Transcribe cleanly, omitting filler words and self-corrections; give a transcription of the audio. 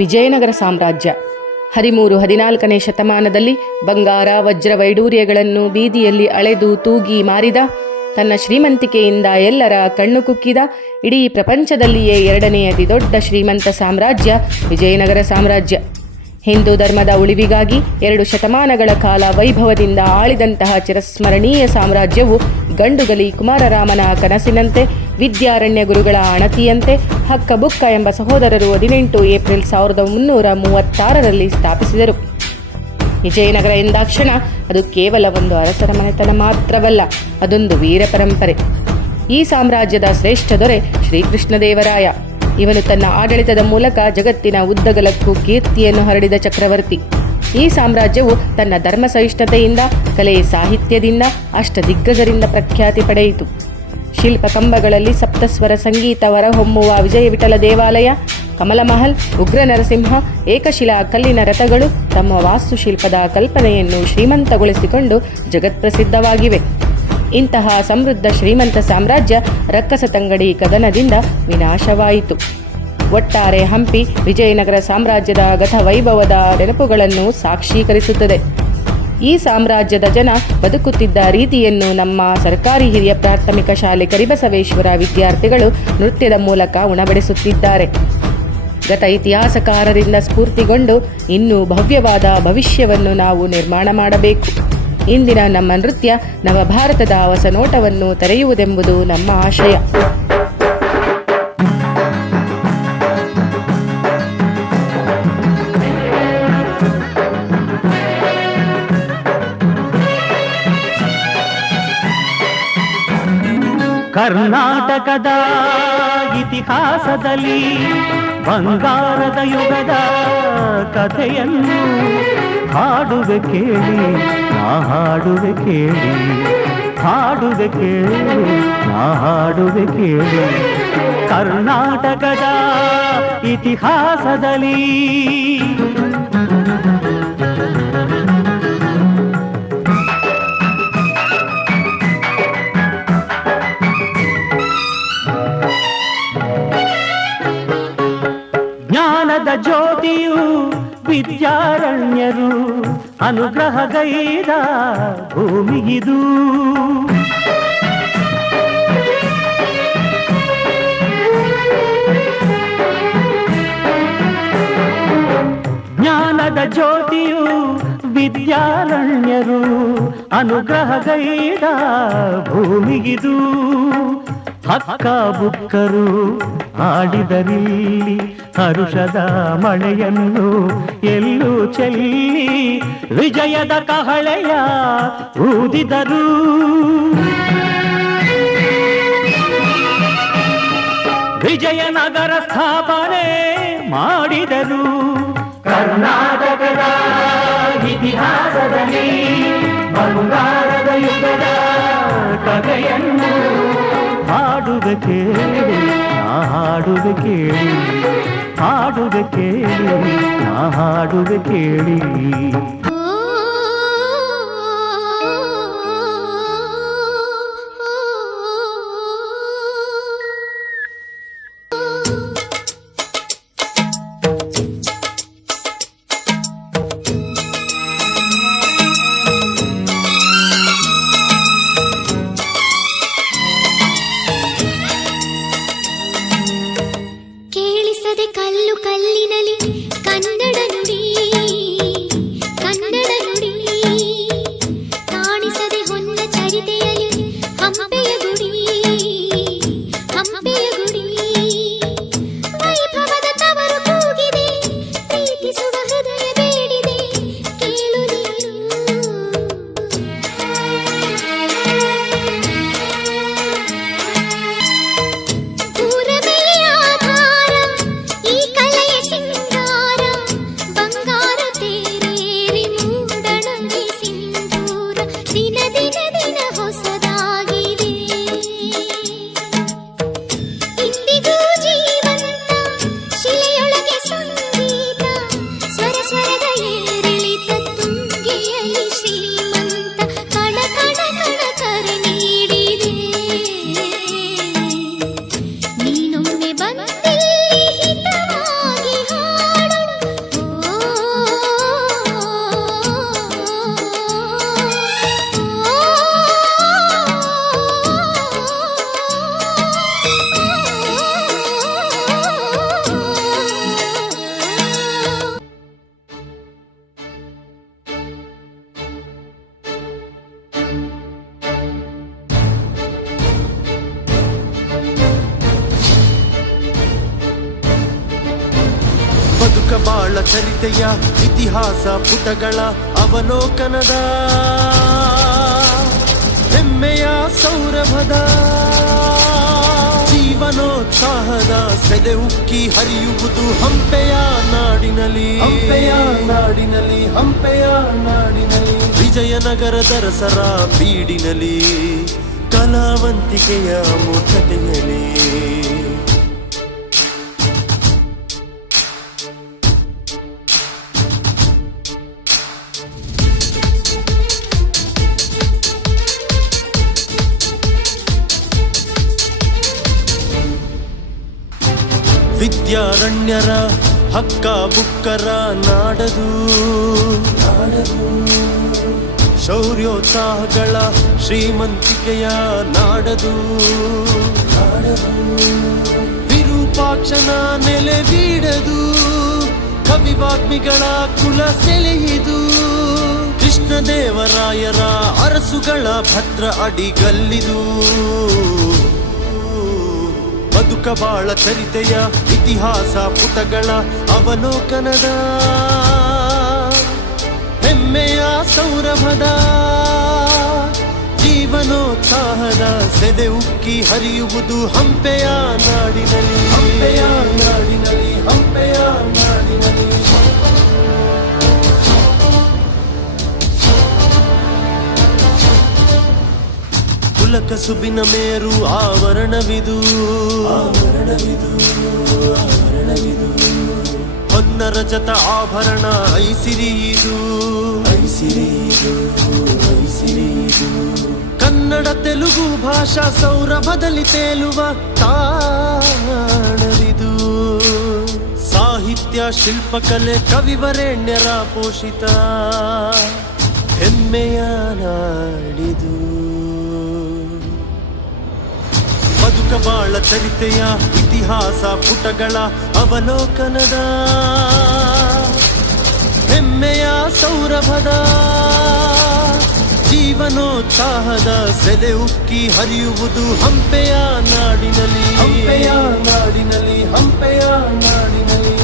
ವಿಜಯನಗರ ಸಾಮ್ರಾಜ್ಯ 13-14ನೇ ಶತಮಾನದಲ್ಲಿ ಬಂಗಾರ ವಜ್ರ ವೈಡೂರ್ಯಗಳನ್ನು ಬೀದಿಯಲ್ಲಿ ಅಳೆದು ತೂಗಿ ಮಾರಿದ, ತನ್ನ ಶ್ರೀಮಂತಿಕೆಯಿಂದ ಎಲ್ಲರ ಕಣ್ಣು ಕುಕ್ಕಿದ, ಇಡೀ ಪ್ರಪಂಚದಲ್ಲಿಯೇ 2ನೇ ಅತಿ ದೊಡ್ಡ ಶ್ರೀಮಂತ ಸಾಮ್ರಾಜ್ಯ ವಿಜಯನಗರ ಸಾಮ್ರಾಜ್ಯ. ಹಿಂದೂ ಧರ್ಮದ ಉಳಿವಿಗಾಗಿ 2 ಶತಮಾನಗಳ ಕಾಲ ವೈಭವದಿಂದ ಆಳಿದಂತಹ ಚಿರಸ್ಮರಣೀಯ ಸಾಮ್ರಾಜ್ಯವು ಗಂಡುಗಲಿ ಕುಮಾರರಾಮನ ಕನಸಿನಂತೆ, ವಿದ್ಯಾರಣ್ಯ ಗುರುಗಳ ಅಣತಿಯಂತೆ ಹಕ್ಕಬುಕ್ಕ ಎಂಬ ಸಹೋದರರು 18 ಏಪ್ರಿಲ್ 1336ರಲ್ಲಿ ಸ್ಥಾಪಿಸಿದರು. ವಿಜಯನಗರ ಎಂದಾಕ್ಷಣ ಅದು ಕೇವಲ ಒಂದು ಅರಸರ ಮನೆತನ ಮಾತ್ರವಲ್ಲ, ಅದೊಂದು ವೀರ ಪರಂಪರೆ. ಈ ಸಾಮ್ರಾಜ್ಯದ ಶ್ರೇಷ್ಠ ದೊರೆ ಶ್ರೀಕೃಷ್ಣದೇವರಾಯ. ಇವನು ತನ್ನ ಆಡಳಿತದ ಮೂಲಕ ಜಗತ್ತಿನ ಉದ್ದಗಲಕ್ಕೂ ಕೀರ್ತಿಯನ್ನು ಹರಡಿದ ಚಕ್ರವರ್ತಿ. ಈ ಸಾಮ್ರಾಜ್ಯವು ತನ್ನ ಧರ್ಮ ಸಹಿಷ್ಣುತೆಯಿಂದ, ಕಲೆ ಸಾಹಿತ್ಯದಿಂದ, ಅಷ್ಟದಿಗ್ಗಜರಿಂದ ಪ್ರಖ್ಯಾತಿ ಪಡೆಯಿತು. ಶಿಲ್ಪಕಂಬಗಳಲ್ಲಿ ಸಪ್ತಸ್ವರ ಸಂಗೀತ ಹೊರಹೊಮ್ಮುವ ವಿಜಯ ವಿಠಲ ದೇವಾಲಯ, ಕಮಲಮಹಲ್, ಉಗ್ರ ನರಸಿಂಹ, ಏಕಶಿಲಾ ಕಲ್ಲಿನ ರಥಗಳು ತಮ್ಮ ವಾಸ್ತುಶಿಲ್ಪದ ಕಲ್ಪನೆಯನ್ನು ಶ್ರೀಮಂತಗೊಳಿಸಿಕೊಂಡು ಜಗತ್ಪ್ರಸಿದ್ಧವಾಗಿವೆ. ಇಂತಹ ಸಮೃದ್ಧ ಶ್ರೀಮಂತ ಸಾಮ್ರಾಜ್ಯ ರಕ್ಕಸತಂಗಡಿ ಕದನದಿಂದ ವಿನಾಶವಾಯಿತು. ಒಟ್ಟಾರೆ ಹಂಪಿ ವಿಜಯನಗರ ಸಾಮ್ರಾಜ್ಯದ ಗತವೈಭವದ ನೆನಪುಗಳನ್ನು ಸಾಕ್ಷೀಕರಿಸುತ್ತದೆ. ಈ ಸಾಮ್ರಾಜ್ಯದ ಜನ ಬದುಕುತ್ತಿದ್ದ ರೀತಿಯನ್ನು ನಮ್ಮ ಸರ್ಕಾರಿ ಹಿರಿಯ ಪ್ರಾಥಮಿಕ ಶಾಲೆ ಕರಿಬಸವೇಶ್ವರ ವಿದ್ಯಾರ್ಥಿಗಳು ನೃತ್ಯದ ಮೂಲಕ ಉಣಬಡಿಸುತ್ತಿದ್ದಾರೆ. ಗತ ಇತಿಹಾಸಕಾರರಿಂದ ಸ್ಫೂರ್ತಿಗೊಂಡು ಇನ್ನೂ ಭವ್ಯವಾದ ಭವಿಷ್ಯವನ್ನು ನಾವು ನಿರ್ಮಾಣ ಮಾಡಬೇಕು. ಇಂದಿನ ನಮ್ಮ ನೃತ್ಯ ನವಭಾರತದ ಹೊಸ ನೋಟವನ್ನು ತೆರೆಯುವುದೆಂಬುದು ನಮ್ಮ ಆಶಯ. ಕರ್ನಾಟಕದ ಇತಿಹಾಸದಲ್ಲಿ ಬಂಗಾರದ ಯುಗದ ಕಥೆಯನ್ನು ಹಾಡುವೆ ಕೇಳಿ, ನಾ ಹಾಡುವೆ ಕೇಳಿ, ಹಾಡುವೆ ಕೇಳಿ, ನಾ ಹಾಡುವೆ ಕೇಳಿ. ಕರ್ನಾಟಕದ ಇತಿಹಾಸದಲ್ಲಿ ಜ್ಞಾನದ ಜ್ಯೋತಿಯು ವಿದ್ಯಾರಣ್ಯರು ಅನುಗ್ರಹಗೈದ ಭೂಮಿಗಿದು. ಜ್ಞಾನದ ಜ್ಯೋತಿಯು ವಿದ್ಯಾರಣ್ಯರು ಅನುಗ್ರಹಗೈದ ಭೂಮಿಗಿದು. ಹಕ್ಕ ಬುಕ್ಕರು ಆಡಿದರಿಲ್ಲಿ ಹರುಷದ ಮಳೆಯನ್ನು ಎಲ್ಲೂ ಚೆಲ್ಲಿ ವಿಜಯದ ಕಹಳೆಯ ಊದಿದರು. ವಿಜಯನಗರ ಸ್ಥಾಪನೆ ಮಾಡಿದರು. ಕರ್ನಾಟಕದ ಇತಿಹಾಸದಲ್ಲಿ ಬಂಗಾರದ ಯುಗದ ಕಥೆಯನ್ನು ಹಾಡುವೆ ಕೇಳಿ, ನಾ ಹಾಡುವೆ ಕೇಳಿ, ಹಾಡುವೆ ಕೇಳಿ, ನಾ ಹಾಡುವೆ ಕೇಳಿ. ಕಲ್ಲು ಕಲ್ಲಿನಲಿ ಕನ್ನಡ ನುಡಿ, ಕನ್ನಡ ನುಡಿ ಕಾಣಿಸದೆ ಹೊನ್ನ ಚರಿತೆಯಲಿ ಹಂಪೆಯ ಗುಡಿ, ಹಂಪೆಯ ಗುಡಿ. ವೈಭವದ ತವರು ಕೂಗಿದೆ, ಪ್ರೀತಿಸುವ ಹೃದಯ ಬೇಡಿದೆ, ಕೇಳು ನೀರು. ದಿನ ದಿನ ದಿನ ಹೊಸ ಬಾಳ ಚರಿತೆಯ ಇತಿಹಾಸ ಪುಟಗಳ ಅವಲೋಕನದ ಹೆಮ್ಮೆಯ ಸೌರಭದ ಜೀವನೋತ್ಸಾಹದ ಸೆದೆ ಉಕ್ಕಿ ಹರಿಯುವುದು ಹಂಪೆಯ ನಾಡಿನಲ್ಲಿ, ಹಂಪೆಯ ನಾಡಿನಲ್ಲಿ, ಹಂಪೆಯ ನಾಡಿನಲ್ಲಿ. ವಿಜಯನಗರದ ರಸರ ಬೀಡಿನಲ್ಲಿ, ಕಲಾವಂತಿಕೆಯ ಮೂರ್ಖತೆಯಲ್ಲಿ. ವಿದ್ಯಾರಣ್ಯರ ಹಕ್ಕ ಬುಕ್ಕರ ನಾಡದು, ಶೌರ್ಯೋತ್ಸಾಹಗಳ ಶ್ರೀಮಂತಿಕೆಯ ನಾಡದು, ವಿರೂಪಾಕ್ಷನ ನೆಲೆ ಬೀಡದು, ಕವಿವಾಗ್ಮಿಗಳ ಕುಲ ಸೆಳೆಯಿದು, ಕೃಷ್ಣದೇವರಾಯರ ಅರಸುಗಳ ಭದ್ರ ಅಡಿಗಲ್ಲಿದು. ಬದುಕ ಬಾಳ ಚರಿತೆಯ ಇತಿಹಾಸ ಪುಟಗಳ ಅವಲೋಕನದ ಹೆಮ್ಮೆಯ ಸೌರಭದ ಜೀವನೋತ್ಸಾಹದ ಸೆದೆ ಉಕ್ಕಿ ಹರಿಯುವುದು ಹಂಪೆಯ ನಾಡಿನಲ್ಲಿ, ಹಂಪೆಯ ನಾಡಿನಲ್ಲಿ, ಹಂಪೆಯ ನಾಡಿನಲ್ಲಿ. ಕುಲಕಸುಬಿನ ಮೇರು ಆವರಣವಿದು, ಆವರಣವಿದು, ಆವರಣವಿದು. ಹೊನ್ನ ರಜತ ಆಭರಣ ಐಸಿರಿಯಿದು, ಐಸಿರಿಯಿದು, ಐಸಿರಿಯಿದು. ಕನ್ನಡ ತೆಲುಗು ಭಾಷಾ ಸೌರಭದಲ್ಲಿ ತೇಲುವ ತಾಣವಿದು. ಸಾಹಿತ್ಯ ಶಿಲ್ಪಕಲೆ ಕವಿವರೇಣ್ಯರ ಪೋಷಿತ ಹೆಮ್ಮೆಯ ನಾಡಿದು. ಬದುಕ ಬಾಳ ಚರಿತೆಯ ಇತಿಹಾಸ ಪುಟಗಳ ಅವಲೋಕನದ ಹೆಮ್ಮೆಯ ಸೌರಭದ ಜೀವನೋತ್ಸಾಹದ ಸೆಲೆ ಉಕ್ಕಿ ಹರಿಯುವುದು ಹಂಪೆಯ ನಾಡಿನಲ್ಲಿ, ಹಂಪೆಯ ನಾಡಿನಲ್ಲಿ, ಹಂಪೆಯ ನಾಡಿನಲ್ಲಿ.